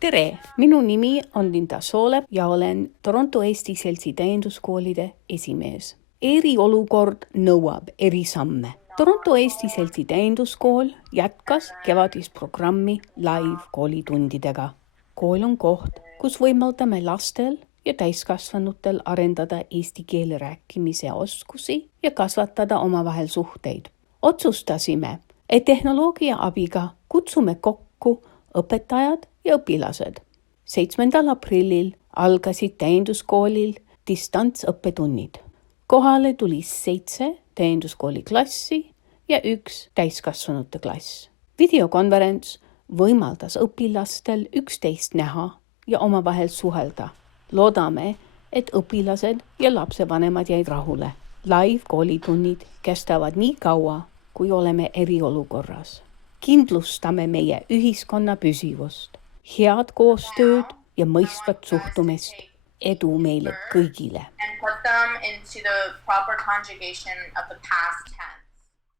Tere, minu nimi on Linda Soolep ja olen Toronto Eesti Seltsi täienduskoolide esimees. Eriolukord nõuab erisamme. Toronto Eesti Seltsi täienduskool jätkas kevadist programmi live-koolitundidega. Kool on koht, kus võimaldame lastel ja täiskasvanutel arendada eesti keele rääkimise oskusi ja kasvatada omavahel suhteid. Otsustasime, et tehnoloogia abiga kutsume kokku õpetajad ja õpilased. 7. aprillil algasid täienduskoolil distantsõppetunnid. Kohale tuli 7 täienduskooli klassi ja 1 täiskasvanute klass. Videokonverents võimaldas õpilastel üksteist näha ja omavahel suhelda. Loodame, et õpilased ja lapsevanemad jäid rahule. Live-koolitunnid kestavad nii kaua, kui oleme eriolukorras. Kindlustame meie ühiskonna püsivust, head koostööd ja mõistvat suhtumist. Edu meile kõigile. And put them into the proper conjugation of the past tense.